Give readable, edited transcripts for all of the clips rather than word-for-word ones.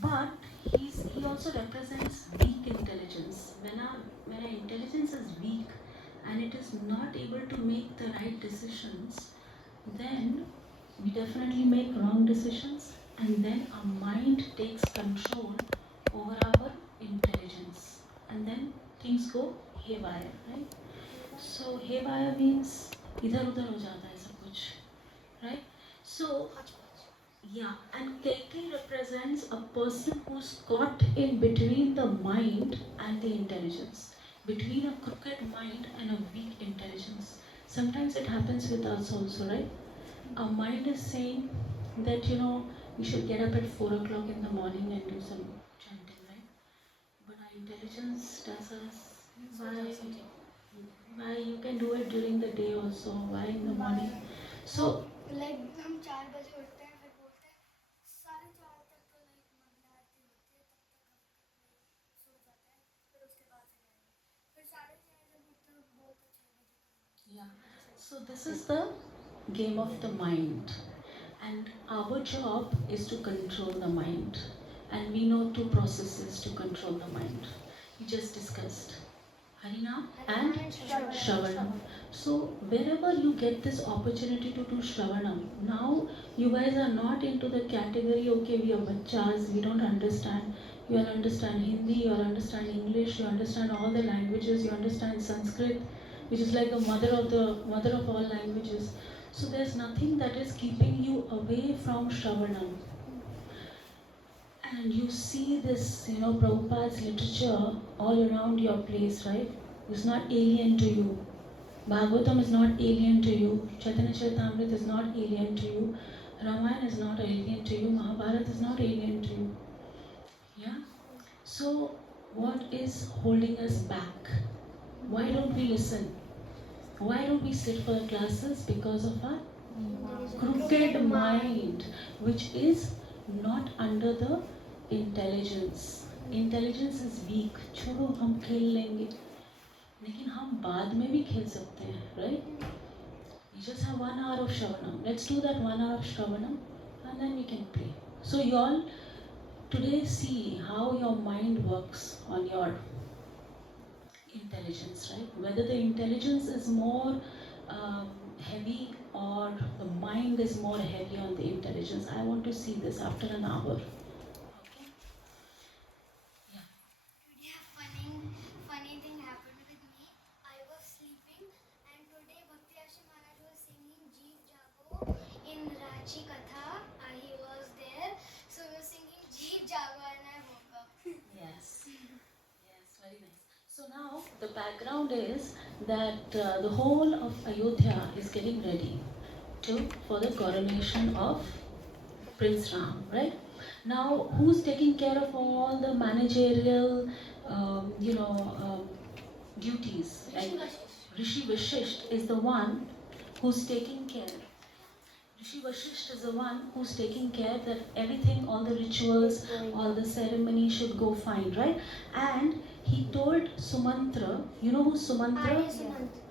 But he also represents weak intelligence. When our intelligence is weak and it is not able to make the right decisions, then we definitely make wrong decisions, and then our mind takes control over our intelligence, and then things go haywire, right? So haywire means इधर उधर हो जाता है सब कुछ, right? So yeah, and Keiki represents a person who's caught in between the mind and the intelligence, between a crooked mind and a weak intelligence. Sometimes it happens with us also, right? Our mind is saying that we should get up at 4 o'clock in the morning and do some chanting, right? But our intelligence tells us why you can do it during the day also, why in the morning? So like हम 4 बजे उठते हैं फिर बोलते हैं 4:30 तक तो मंगला आरती होती है तब तक हम सो जाते हैं फिर उसके बाद से जाएंगे फिर 4:30 जब उठते हैं बोलते 6 बजे yeah, so this is the game of the mind, and our job is to control the mind, and we know two processes to control the mind. We just discussed Harinam and Shravanam. So wherever you get this opportunity to do Shravanam, now you guys are not into the category, okay, we are bachas, we don't understand. You all understand Hindi, you all understand English, you understand all the languages, you understand Sanskrit, which is like the mother of all languages. So there's nothing that is keeping you away from Shravanam. And you see this, Prabhupada's literature all around your place, right? It's not alien to you. Bhagavatam is not alien to you. Chaitanya Charitamrita is not alien to you. Ramayana is not alien to you. Mahabharata is not alien to you. Yeah? So, what is holding us back? Why don't we listen? Why don't we sit for the classes? Because of our crooked mind, which is not under the intelligence. Intelligence is weak. छोड़ो हम खेल लेंगे, लेकिन हम बाद में भी खेल सकते हैं, right? We just have 1 hour of Shravanam. Let's do that 1 hour of Shravanam, and then we can play. So you all today see how your mind works on your intelligence, right? Whether the intelligence is more heavy or the mind is more heavy on the intelligence. I want to see this after an hour. Okay? Yeah. Today a funny thing happened with me. I was sleeping and today Bhakti Ashram Maharaj was singing Jeev Jago in Ranchi Katha. He was there. So he was singing Jeev Jago and I woke up. Yes. Yes, very nice. So now the background is that the whole of Ayodhya is getting ready for the coronation of Prince Ram, right? Now, who's taking care of all the managerial, duties? Like Rishi Vashisht is the one who's taking care. Rishi Vashisht is the one who's taking care that everything, all the rituals, all the ceremony should go fine, right? And he told Sumantra, you know who's Sumantra?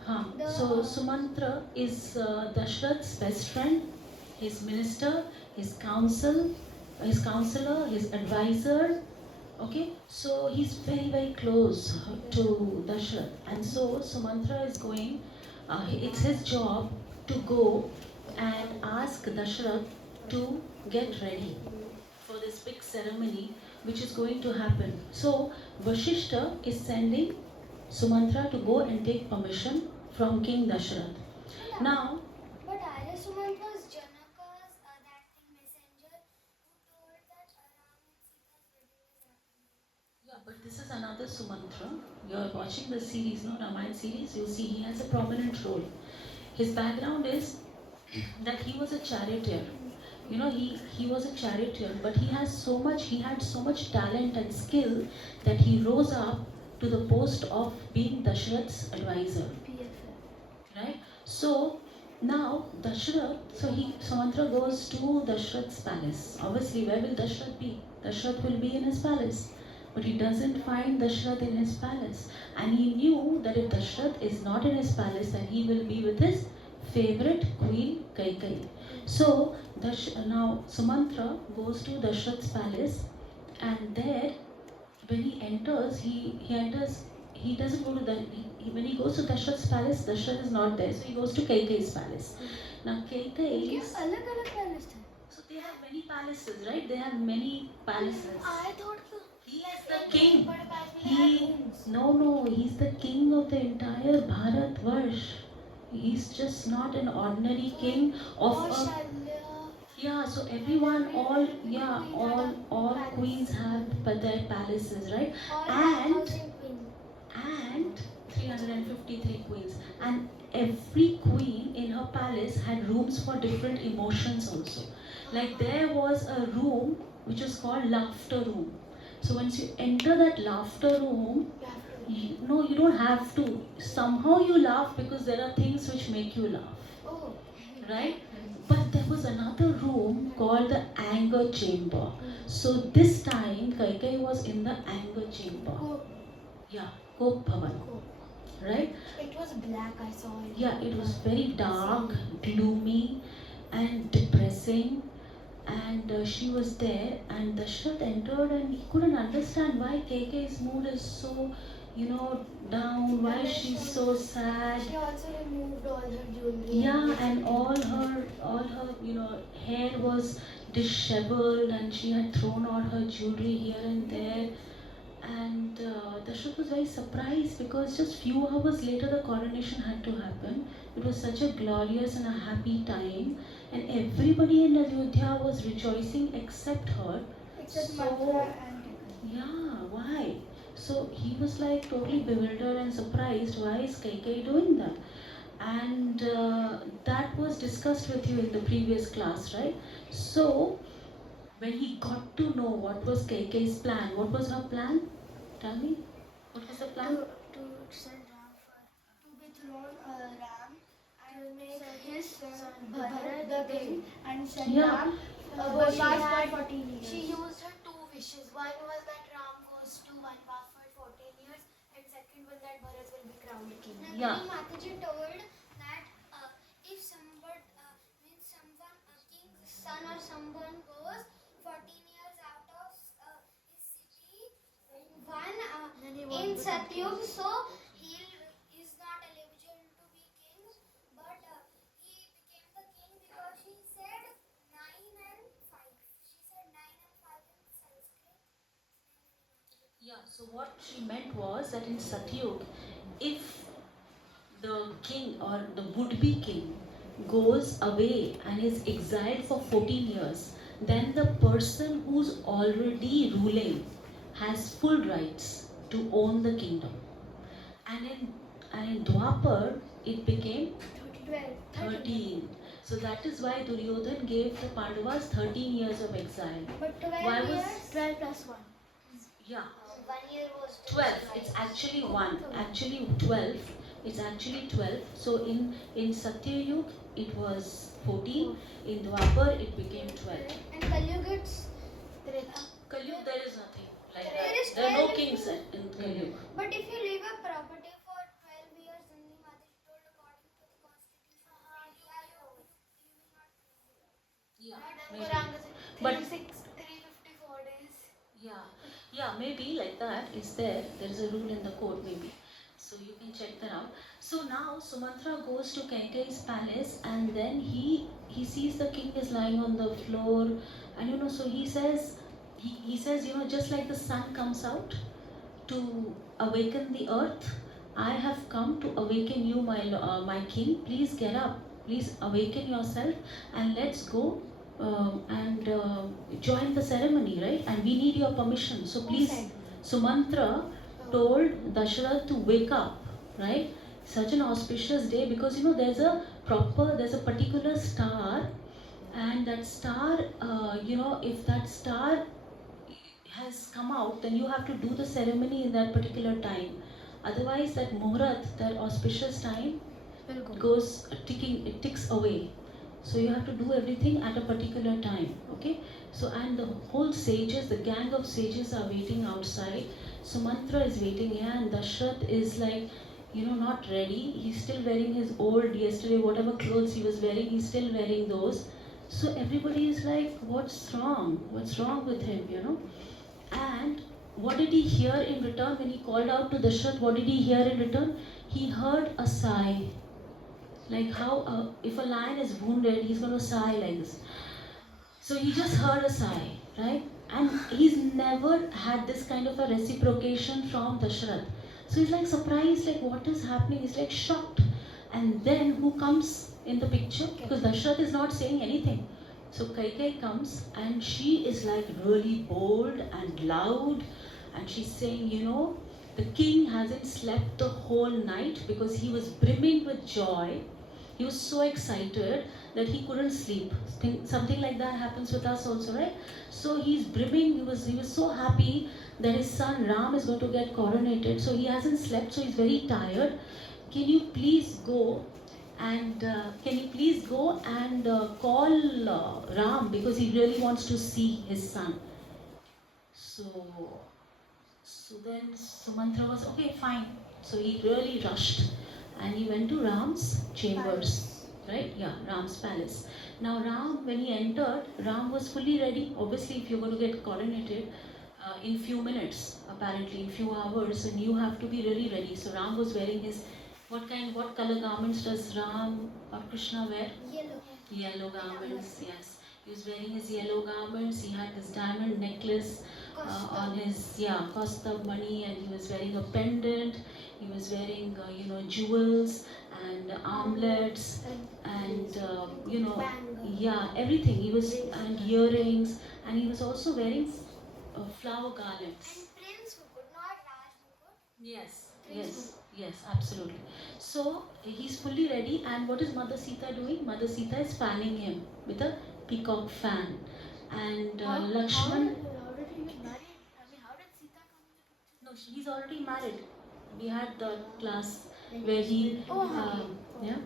Huh. So Sumantra is Dashrath's best friend, his minister, his counselor, his advisor. Okay, so he's very very close to Dashrath, and so Sumantra is going. It's his job to go and ask Dashrath to get ready for this big ceremony which is going to happen. So Vashishta is sending Sumantra to go and take permission from King Dashrath. Now, But Arya Sumant was Janaka's that thing messenger who told that Ram and Sita's wedding is happening. yeah, but this is another Sumantra. You're watching the series, no Ramayana series. You'll see he has a prominent role. His background is that he was a charioteer. He was a charioteer, but he had so much talent and skill that he rose up to the post of being Dashrath's advisor. Right? So now Sumantra goes to Dashrath's palace. Obviously, where will Dashrath be? Dashrath will be in his palace. But he doesn't find Dashrath in his palace. And he knew that if Dashrath is not in his palace, then he will be with his favorite queen Kaikeyi. So now Sumantra goes to Dashrath's palace And there, when he enters, he doesn't go to the, when he goes to Dashrath's palace, Dashrath is not there, so he goes to Kaikeyi's palace. Now Kaikeyi is, अलग-अलग palace थे. so they have many palaces, right? They have many palaces. I thought He is the king. बड़े palace में He, rooms. no, he's the king of the entire Bharatvarsh. He's just not an ordinary king of a, Kaushalya. yeah, so everyone, all queens have their palaces, right? And 1000 queen. and 353 queens, and every queen in her palace had rooms for different emotions also. Like there was a room which was called laughter room. So once you enter that laughter room, no, you don't have to. Somehow you laugh because there are things which make you laugh, Oh. right? But there was another room called the anger chamber. So this time Kaikeyi was in the anger chamber. Yeah, Kop Bhavan, right? It was black, I saw it. Yeah, it was very dark, gloomy, and depressing. And she was there, and Dashrath entered, and he couldn't understand why Kaikeyi's mood is so, down. Why she's so sad. She also removed all her jewelry. Yeah, and all her, hair was disheveled, and she had thrown out her jewelry here and there. And Dashrath was very surprised because just few hours later the coronation had to happen. It was such a glorious and a happy time, and everybody in Ayodhya was rejoicing except her. Except So- Mathura and Deccan. Yeah, why? So he was like totally bewildered and surprised. Why is Kaikeyi doing that? And that was discussed with you in the previous class, right? So when he got to know what was Kaikeyi's plan, what was her plan? Tell me, what was the plan? To send Ram to be thrown Ram and make his son Bharat the king and send Yeah. Ram But she fast had- for 14 years. She used her two wishes. One was that Ram goes to Vanvas for 14 years, and second was that Bharat will be crowned king. Yeah. Mataji told that if someone a king's son or someone goes 14 years out of his city in Satyug, so he is not eligible to be king, but he became the king because she said 9 and 5. She said 9 and 5 in Sanskrit. Yeah, so what she meant was that in Satyug, if the king or the would-be king goes away and is exiled for 14 years, then the person who's already ruling has full rights to own the kingdom. And in Dwapar, it became 13. So that is why Duryodhan gave the Pandavas 13 years of exile. But 12 Why was- years, 12 plus 1. Yeah, 1 year was 12. It's actually 1. Actually 12. It's actually 12. So in Satyayug, it was 14. In Dwapar, it became 12. And Kalyug it's Kalyug, there is nothing like There that. is There are no 12. kings in Kalyug. But if you leave a property for 12 years, then the Mataji told according to the constitution, you will not lose it. Yeah, Then maybe. Quran does it. But- 354 days. Yeah, maybe like that is there. There is a rule in the code, maybe. So you can check that out. So now Sumantra goes to Kaikeyi's palace, and then he sees the king is lying on the floor, and so he says, just like the sun comes out to awaken the earth, I have come to awaken you, my king. Please get up. Please awaken yourself, and let's go and join the ceremony, right? And we need your permission. So please, Sumantra told Dashrath to wake up, right? Such an auspicious day, because there's a particular star, and that star, if that star has come out, then you have to do the ceremony in that particular time. Otherwise, that muhurat, that auspicious time, goes ticking, it ticks away. So you have to do everything at a particular time, okay? So, and the whole sages, the gang of sages are waiting outside. Sumantra is waiting here, and Dashrath is like, not ready. He's still wearing his old, yesterday, whatever clothes he was wearing, he's still wearing those. So everybody is like, what's wrong? What's wrong with him, And what did he hear in return when he called out to Dashrath? What did he hear in return? He heard a sigh. Like how if a lion is wounded, he's going to sigh like this. So he just heard a sigh, right? And he's never had this kind of a reciprocation from Dashrath. So he's like surprised, like what is happening? He's like shocked. And then who comes in the picture? Because Dashrath is not saying anything. So Kaikai comes and she is like really bold and loud, and she's saying, the king hasn't slept the whole night because he was brimming with joy. He was so excited that he couldn't sleep. Something like that happens with us also, right? So he's brimming. He was so happy that his son Ram is going to get coronated. So he hasn't slept. So he's very tired. Can you please go and call Ram, because he really wants to see his son. So then Sumantra was okay, fine. So he really rushed and he went to Ram's chambers, right? Yeah, Ram's palace. Now Ram, when he entered, Ram was fully ready. Obviously, if you're going to get coronated in few minutes, apparently in few hours, and you have to be really ready. So Ram was wearing his what color garments does Ram or Krishna wear? Yellow. Yellow garments, yes. He was wearing his yellow garments. He had this diamond necklace on his Kostab money, and he was wearing a pendant. He was wearing jewels and armlets and everything. He was and earrings, and he was also wearing flower garlands. And Prince Mukut, not Raj Mukut. Yes, absolutely. So he's fully ready, and what is Mother Sita doing? Mother Sita is fanning him with a peacock fan, and Lakshman. How did he get married? I mean, how did Sita come in the picture? No, he's already married. We had the class where he, yeah.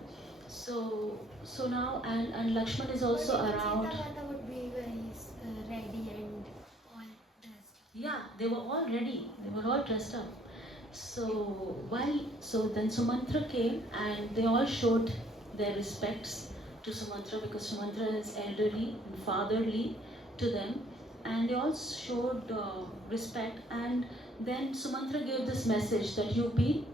So now and Lakshman is also around. Sita Mata would be very ready and all dressed. Yeah, they were all ready. They were all dressed up. So then Sumantra came and they all showed their respects to Sumantra, because Sumantra is elderly and fatherly to them, and they all showed respect. And then Sumantra gave this message that you've been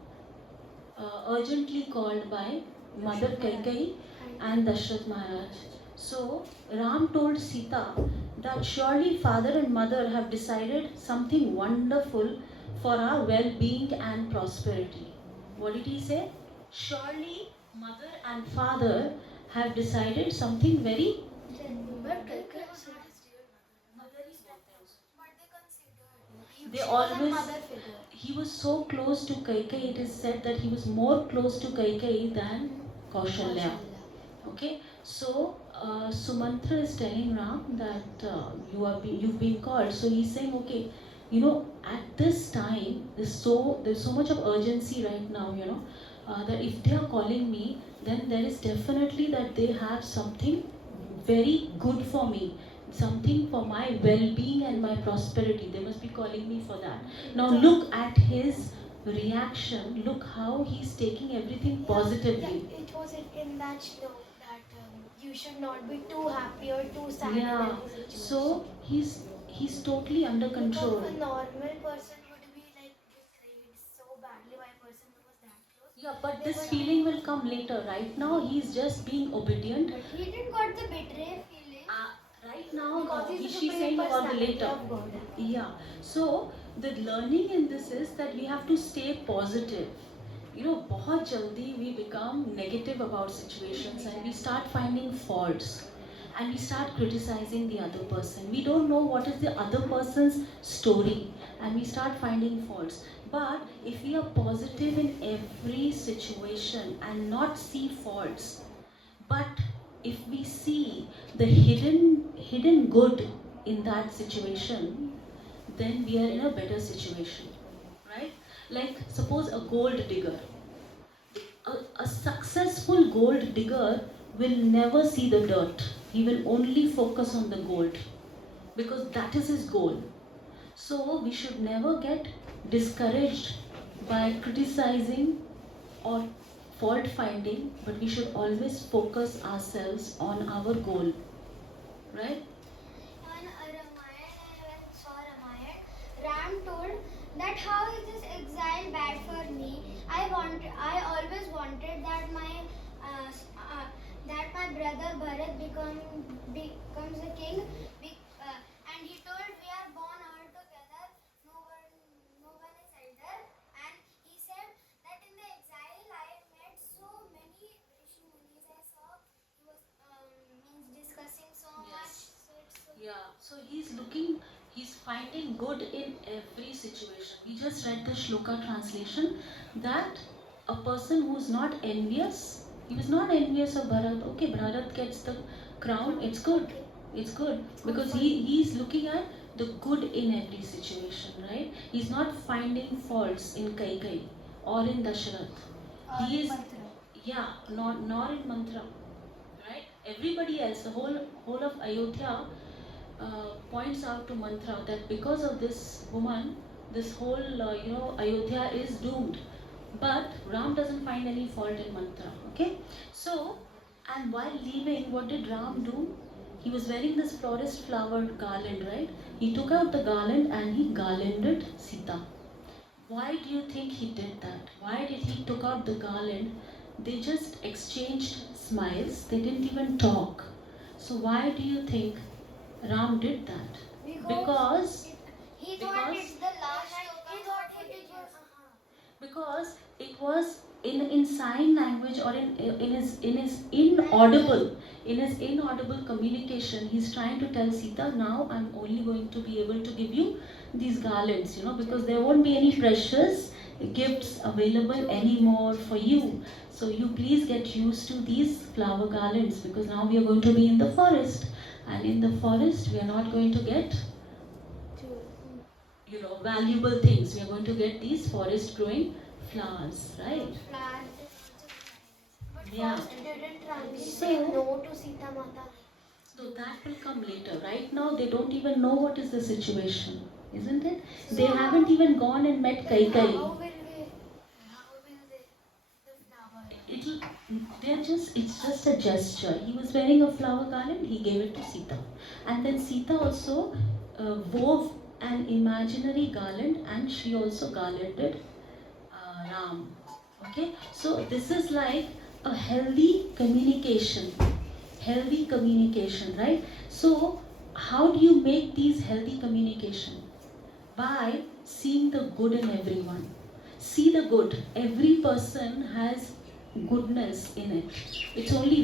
urgently called by Mother Kaikai and Dashrath Maharaj. So Ram told Sita that surely father and mother have decided something wonderful for our well-being and prosperity. What did he say? Surely mother and father have decided something very. But Kaikai was not his real mother. But they considered. They She was a always. mother figure. He was so close to Kaikai. It is said that he was more close to Kaikai than Kaushalya. Okay, so Sumantra is telling Ram that you've been called. So he's saying, okay, at this time there's so much of urgency right now. That if they are calling me, then there is definitely that they have something very good for me, something for my well-being and my prosperity. They must be calling me for that. Now look at his reaction. Look how he's taking everything positively. Yeah, it was in that shloka that you should not be too happy or too sad. Yeah. in any situation. So he's totally under control. Because a normal person would be like betrayed so badly by a person who was that close. Yeah, but this feeling will come later. Right now, he's just being obedient. But he didn't got the betray feeling. Right now, Because he's the she's supreme saying about the personality later. of God. Yeah. So the learning in this is that we have to stay positive. बहुत जल्दी we become negative about situations and we start finding faults and we start criticizing the other person. We don't know what is the other person's story and we start finding faults. But if we are positive in every situation and not see faults, but if we see the hidden good in that situation, then we are in a better situation, right? Like suppose a gold digger. A successful gold digger will never see the dirt. He will only focus on the gold because that is his goal. So we should never get discouraged by criticizing or fault finding, but we should always focus ourselves on our goal, right? On Ramayana, I once saw Ramayana. my brother Bharat becomes a king, and he told we are born all together. No one is elder. And he said that in the exile I met so many rishi munis. I saw he was means discussing so much. So it's so Yeah, so he's finding good in every situation. We just read the shloka translation that a person who's not envious, he was not envious of Bharat. Okay, Bharat gets the crown, it's good. It's good because he's looking at the good in every situation, right? He's not finding faults in Kaikai or in Dasharath. He is, yeah, not nor in Mantra, right? Everybody else, the whole of Ayodhya points out to Mantra that because of this woman, this whole Ayodhya is doomed. But Ram doesn't find any fault in Mantra. Okay, so and while leaving, what did Ram do? He was wearing this forest flowered garland, right? He took out the garland and he garlanded Sita. Why do you think he did that? Why did he took out the garland? They just exchanged smiles. They didn't even talk. So why do you think Ram did that? Because he thought because it's the last shloka. He thought it was. because it was in sign language or in his inaudible communication. He's trying to tell Sita, now I'm only going to be able to give you these garlands, because there won't be any precious gifts available anymore for you. So you please get used to these flower garlands, because now we are going to be in the forest, and in the forest we are not going to get valuable things. We are going to get these forest growing flowers, right? But Yeah. first didn't Ramji So- say no to Sita Mata? So that will come later. Right now they don't even know what is the situation, isn't it? They haven't even gone and met How Kaikai. will they? The flower? It's just a gesture. He was wearing a flower garland, he gave it to Sita. And then Sita also wove an imaginary garland, and she also garlanded Ram. Okay, so this is like a healthy communication, right? So how do you make these healthy communication? By seeing the good in everyone. See the good. Every person has goodness in it. It's only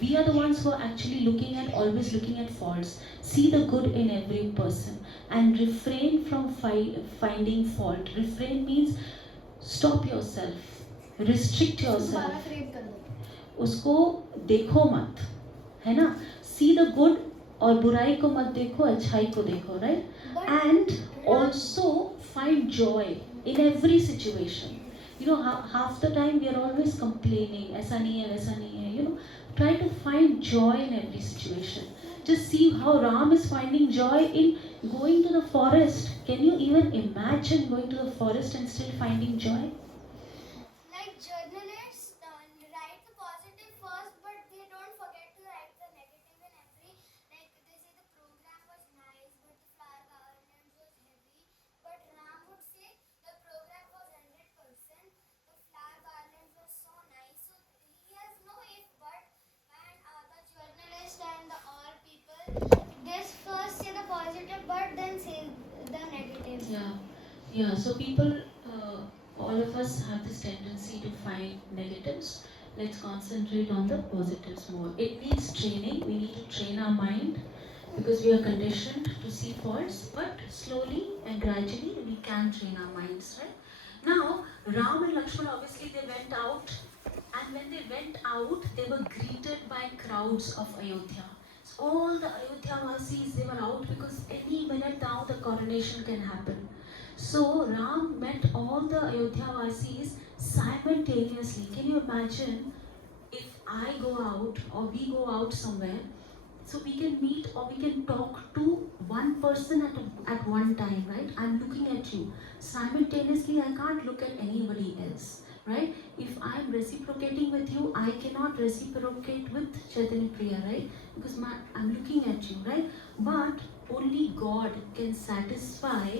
we are the ones who are actually always looking at faults. See the good in every person and refrain from finding fault. Refrain means stop yourself, restrict yourself. दोबारा frame कर दो. उसको देखो मत, है ना? See the good और बुराई को मत देखो, अच्छाई को देखो, right? And also find joy in every situation. Half the time we are always complaining, ऐसा नहीं है, वैसा नहीं है. Try to find joy in every situation. Just see how Ram is finding joy in going to the forest. Can you even imagine going to the forest and still finding joy? Like journalists write the positive first, but they don't forget to write the negative in every. Like they say the program was nice, but the flower garland was heavy. But Ram would say the program was 100%. The flower garland was so nice. So he has no if but, and the journalist and the all people, this first say the positive, but then say the negative. Yeah. So people, all of us have this tendency to find negatives. Let's concentrate on the positives more. It needs training. We need to train our mind because we are conditioned to see faults, but slowly and gradually we can train our minds, right? Now, Ram and Lakshman, obviously they went out, and when they went out, they were greeted by crowds of Ayodhya. So all the Ayodhya Vasis, they were out because any minute now the coronation can happen. So Ram met all the Ayodhya Vasis simultaneously. Can you imagine if I go out or we go out somewhere, so we can meet or we can talk to one person at one time, right? I'm looking at you. Simultaneously, I can't look at anybody else, right? If I'm reciprocating with you, I cannot reciprocate with Chaitanya Priya, right? Because I'm looking at you, right? But only God can satisfy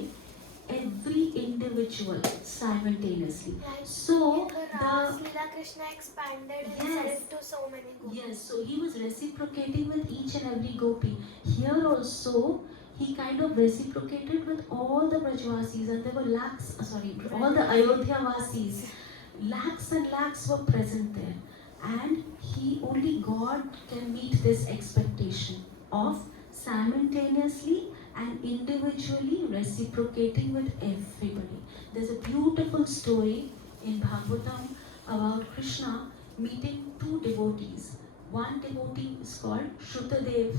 every individual simultaneously. Like So in the the Ras Leela, Krishna expanded himself Yes. to so many gopis. Yes, so he was reciprocating with each and every gopi. Here also, he kind of reciprocated with all the Brajvasis, and there were all the Ayodhya Vasis. Lakhs and lakhs were present there. And only God can meet this expectation of simultaneously and individually reciprocating with everybody. There's a beautiful story in Bhagavatam about Krishna meeting two devotees. One devotee is called Shrutadev.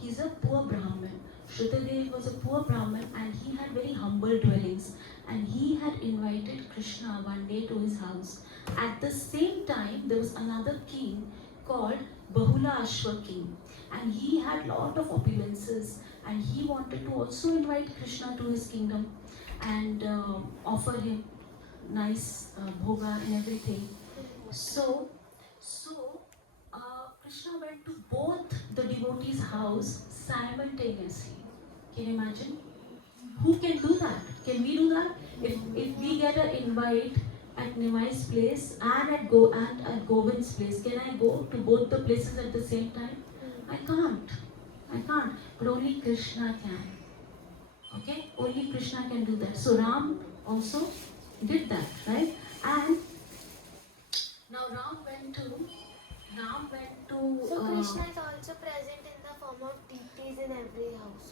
He's a poor Brahmin. Shrutadev was a poor Brahmin and he had very humble dwellings. And he had invited Krishna one day to his house. At the same time, there was another king called Bahula Ashwa king. And he had lot of opulences. And he wanted to also invite Krishna to his kingdom and offer him nice bhoga and everything. So Krishna went to both the devotees' house simultaneously. Can you imagine? Who can do that? Can we do that? If we get an invite at Nimai's place and at Govind's place, can I go to both the places at the same time? I can't. I can't. But only Krishna can. Okay? Only Krishna can do that. So Ram also did that, right? And now Ram went to So Krishna is also present in the form of deities in every house.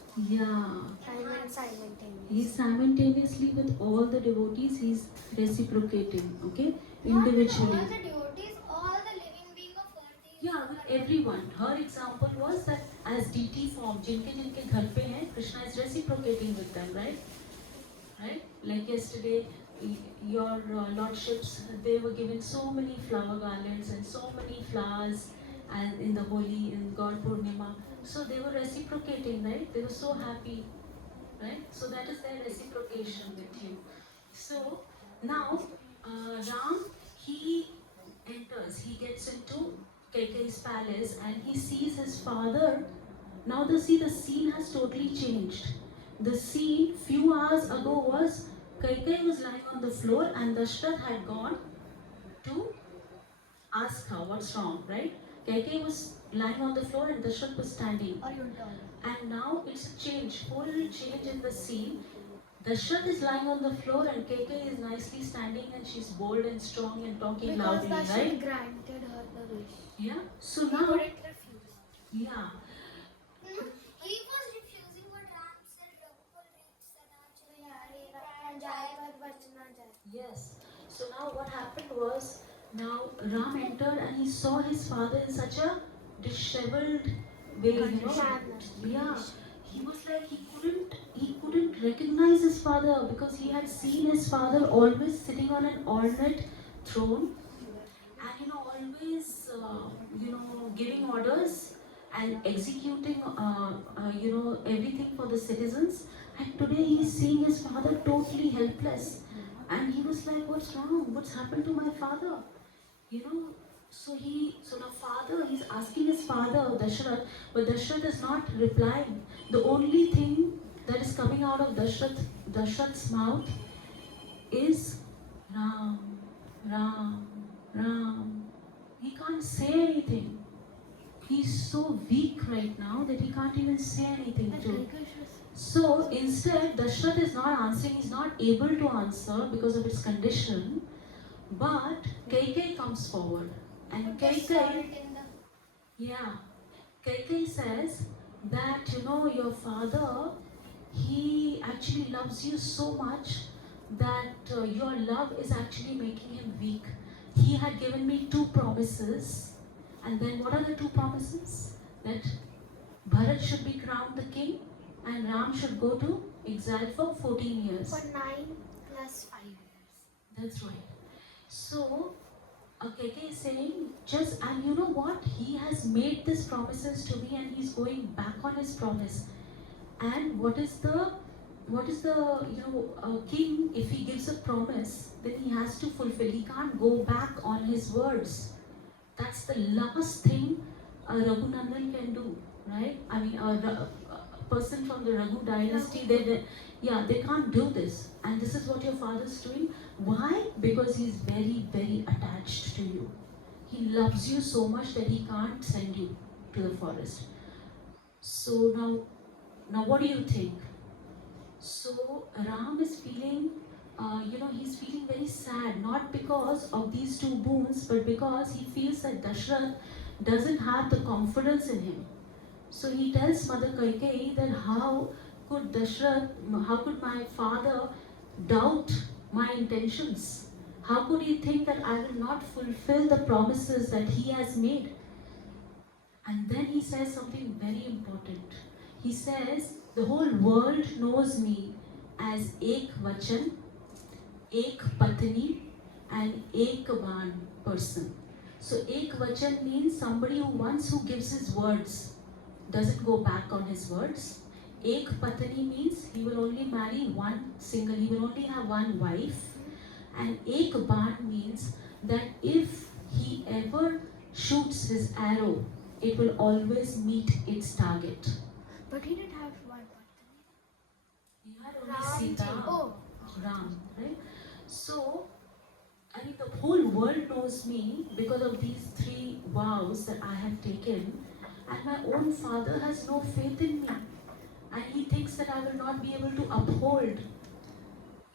Simultaneously. He's simultaneously with all the devotees, he's reciprocating, okay? Not with Individually. all the devotees, all the living being of earth. he is Yeah, with everyone. Her example was that as deity form, jinke ghar pe hai, Krishna is reciprocating with them, right? Right? Like yesterday, your lordships, they were given so many flower garlands and so many flowers and in the holy, in God Purnima. So they were reciprocating, right? They were so happy, right? So that is their reciprocation with you. So now Ram, he enters, he gets into Kaikeyi's palace and he sees his father. Now the scene has totally changed. The scene few hours ago was Kaikeyi was lying on the floor and Dashrath had gone to ask her what's wrong, right? Kaikeyi was lying on the floor and Dashrath was standing. And now it's a change, whole change in the scene. Dashrath is lying on the floor and Kaikeyi is nicely standing and she's bold and strong and talking Because loudly, Dasharatha right? granted her the wish. Yeah. So He now, couldn't refuse. yeah. He was refusing what Ram said. Raghupal reached Sadachari Jai. Yes. So now what happened was, now Ram entered and he saw his father in such a disheveled way, you know. Yeah. He was like he couldn't recognize his father because he had seen his father always sitting on an ornate throne and always giving orders and executing everything for the citizens. And today he's seeing his father totally helpless and he was like, what's wrong, what's happened to my father, you know. So the father, he's asking his father Dashrath, but Dashrath is not replying. The only thing that is coming out of Dashrath's mouth is Ram, Ram, Ram. He can't say anything. He's so weak right now that he can't even say anything to. So instead, Dashrath is not answering, he's not able to answer because of his condition. But Kaikeyi comes forward. And Kaikeyi says that, your father, he actually loves you so much that your love is actually making him weak. He had given me 2 promises. And then what are the 2 promises? That Bharat should be crowned the king and Ram should go to exile for 14 years. For 9 plus 5 years. That's right. So, Kaikeyi is saying, and you know what? He has made these promises to me and he's going back on his promise. And what is the king, if he gives a promise, then he has to fulfill. He can't go back on his words. That's the last thing Raghunandan can do, right? I mean, person from the Raghu dynasty, they can't do this. And this is what your father's doing. Why? Because he's very, very attached to you. He loves you so much that he can't send you to the forest. So now what do you think? So Ram is feeling, he's feeling very sad, not because of these two boons, but because he feels that Dashrath doesn't have the confidence in him. So he tells Mother Kaikeyi that how could my father doubt my intentions? How could he think that I will not fulfill the promises that he has made? And then he says something very important. He says, the whole world knows me as Ek Vachan, Ek Patni, and Ek Ban person. So Ek Vachan means somebody who gives his words, doesn't go back on his words. Ek Patni means he will only marry he will only have one wife. And Ek Ban means that if he ever shoots his arrow, it will always meet its target. But he didn't have one partner. He had only Sita, Oh. Ram, right? So, I mean, the whole world knows me because of these 3 vows that I have taken, and my own father has no faith in me, and he thinks that I will not be able to uphold,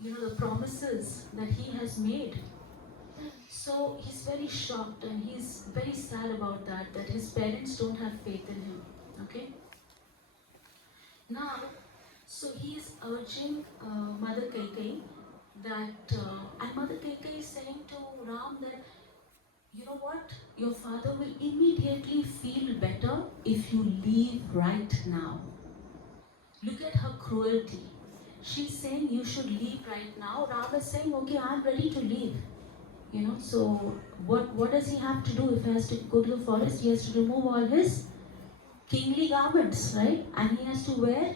the promises that he has made. So he's very shocked and he's very sad about that his parents don't have faith in him. Okay? Now, so he is urging Mother Kaikeyi that, and Mother Kaikeyi is saying to Ram that, you know what, your father will immediately feel better if you leave right now. Look at her cruelty. She's saying you should leave right now. Ram is saying, okay, I'm ready to leave. So what does he have to do if he has to go to the forest? He has to remove all his kingly garments, right? And he has to wear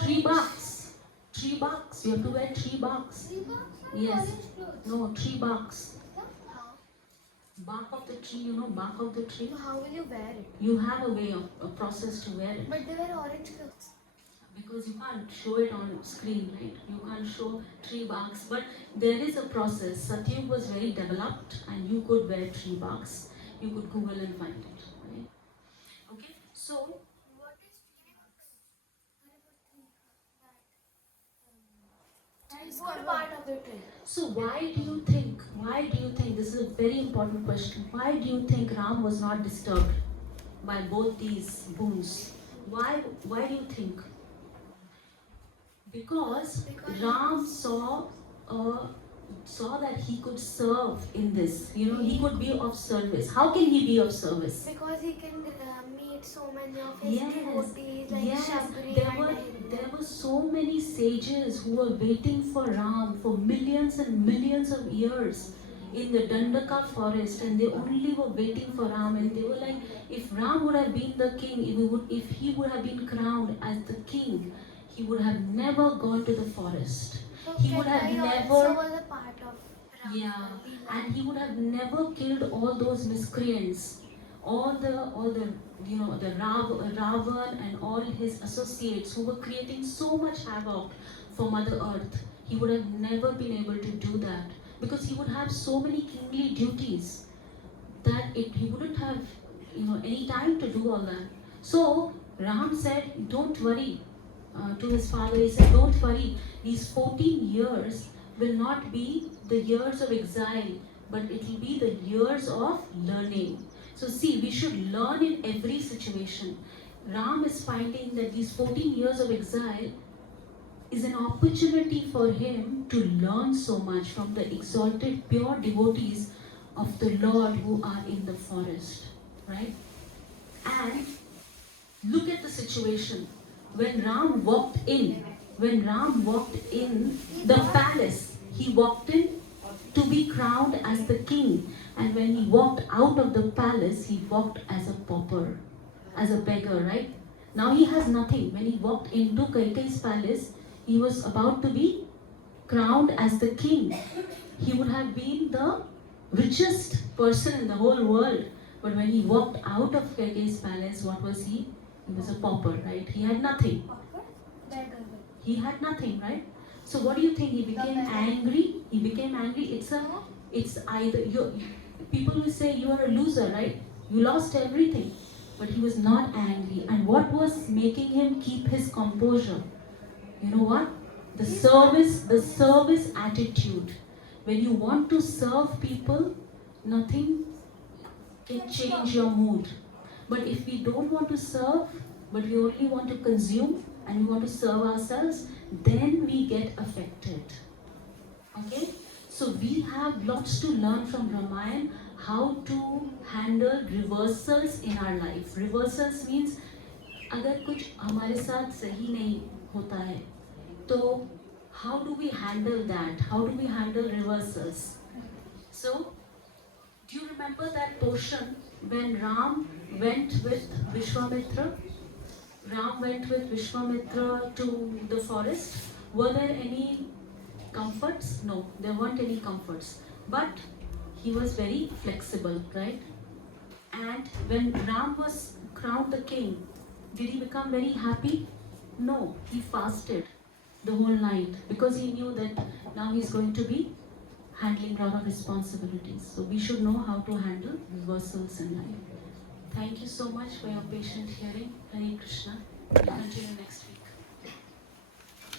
3 barks. 3 barks. You have to wear 3 barks. 3 bucks? Yes. Orange clothes. No, 3 barks. How? Bark of the tree, bark of the tree. So how will you wear it? You have a process to wear it. But they wear orange clothes. Because you can't show it on screen, right? You can't show 3 barks. But there is a process. Satyug was very developed and you could wear 3 barks. You could Google and find it, right? Okay, so What is 3 bucks? That is good part of the tree. So why do you think, this is a very important question, why do you think Ram was not disturbed by both these boons? Why do you think? Because Ram saw that he could serve in this, he could be of service. How can he be of service? Because he can meet so many of his Yes, devotees like yes. Shabri There were so many sages who were waiting for Ram for millions and millions of years in the Dandaka forest, and they only were waiting for Ram, and they were like, if Ram would have been the king, if he would have been crowned as the king, he would have never gone to the forest. So He would have Kekai never- also was a part of Ram. Yeah, and he would have never killed all those miscreants, all the Ravan and all his associates who were creating so much havoc for Mother Earth. He would have never been able to do that because he would have so many kingly duties that he wouldn't have any time to do all that. So Ram said, "Don't worry." To his father, he said, "Don't worry. These 14 years will not be the years of exile, but it will be the years of learning." So see, we should learn in every situation. Ram is finding that these 14 years of exile is an opportunity for him to learn so much from the exalted, pure devotees of the Lord who are in the forest, right? And look at the situation. When Ram walked in the palace, he walked in to be crowned as the king. And when he walked out of the palace, he walked as a pauper, as a beggar, right? Now he has nothing. When he walked into Kaikeyi's palace, he was about to be crowned as the king. He would have been the richest person in the whole world. But when he walked out of Kaikeyi's palace, what was he? He was a pauper, right? He had nothing. Beggar. He had nothing, right? So what do you think? He became angry. He became angry. It's either people will say you are a loser, right? You lost everything. But he was not angry. And what was making him keep his composure? You know what? The service attitude. When you want to serve people, nothing can change your mood. But if we don't want to serve, but we only want to consume and we want to serve ourselves, then we get affected. Okay? So we have lots to learn from Ramayana how to handle reversals in our life. Reversals means अगर कुछ हमारे साथ सही नहीं होता है तो how do we handle that? How do we handle reversals? So do you remember that portion when Ram went with Vishwamitra? Ram went with Vishwamitra to the forest. Were there any comforts? No, there weren't any comforts. But he was very flexible, right? And when Ram was crowned the king, did he become very happy? No, he fasted the whole night because he knew that now he's going to be handling a lot of responsibilities. So we should know how to handle reversals in life. Thank you so much for your patient hearing. Hare Krishna. We'll continue next week.